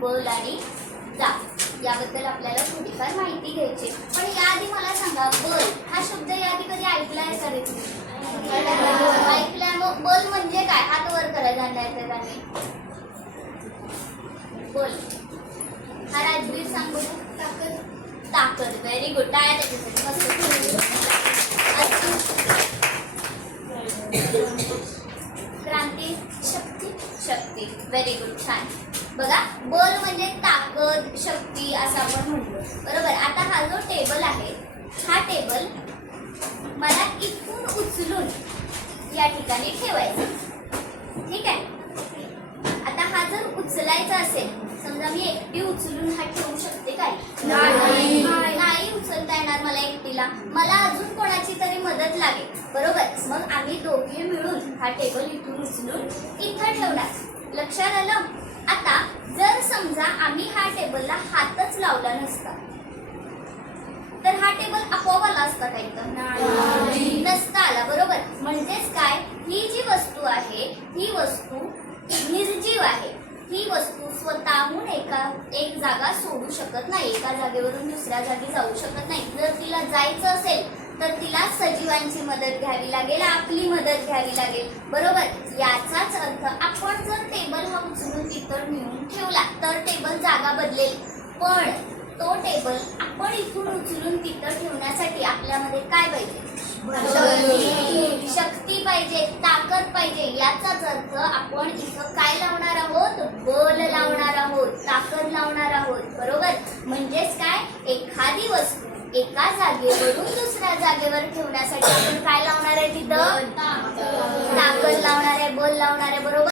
बल आणि दाब याबद्दल आपल्याला थोडीफार माहिती घ्यायची. पण याआधी मला सांगा, बल हा शब्द याआधी कधी ऐकलाय का रे तुम्ही? ऐकलाय. मग बल म्हणजे काय? हात वर करायला नाही. बल हा राजवीर सांग बघू. ताकद. Very good. टाळ्या त्याच्यासाठी. क्रांती. शक्ती. Very good. छान. बघा, बल म्हणजे ताकद, शक्ती असं आपण म्हणतो. बरोबर. आता हा जो टेबल आहे, हा टेबल मला इथून उचलून या ठिकाणी ठेवायचा. ठीक आहे. आता हा जर उचलायचा असेल, समजा मी एकटी उचलून हा ठेवू शकते काय? नाही उचलता येणार मला एकटीला. मला अजून कोणाची तरी मदत लागेल. बरोबर. मग आम्ही दोघे मिळून हा टेबल इथून उचलून इथं ठेवणार. लक्षात आलं? आता जर समजा आम्ही हा टेबलला हातच लावला नसता, तर हा टेबल आपोआप आला असता का इथं? नसता आला. बरोबर. म्हणजेच काय, ही जी वस्तू आहे ही वस्तू निर्जीव आहे. ही वस्तू स्वतःहून एक जागा सोडू शकत नाही, एका जागेवरून दुसऱ्या जागी जाऊ शकत नाही. जर तिला जायचं असेल तर तिला सजीवांची मदत घ्यावी लागेल, आपली मदत घ्यावी लागेल. बरोबर. याचाच अर्थ आपण जर टेबल हा उचलून तिथं नेऊन ठेवला तर टेबल जागा बदलेल. पण तो टेबल आपण इथून उचलून तिथं ठेवण्यासाठी आपल्यामध्ये काय पाहिजे? शक्ती पाहिजे, ताकद पाहिजे. याचाच अर्थ आपण इथं काय लावणार आहोत? बल लावणार आहोत, ताकद लावणार आहोत. बरोबर. म्हणजेच काय, एखादी वस्तू एका जागेवरून दुसऱ्या जागेवर ठेवण्यासाठी आपण काय लावणार आहे? तिथं ताकद लावणार आहे, बल लावणार आहे. बरोबर.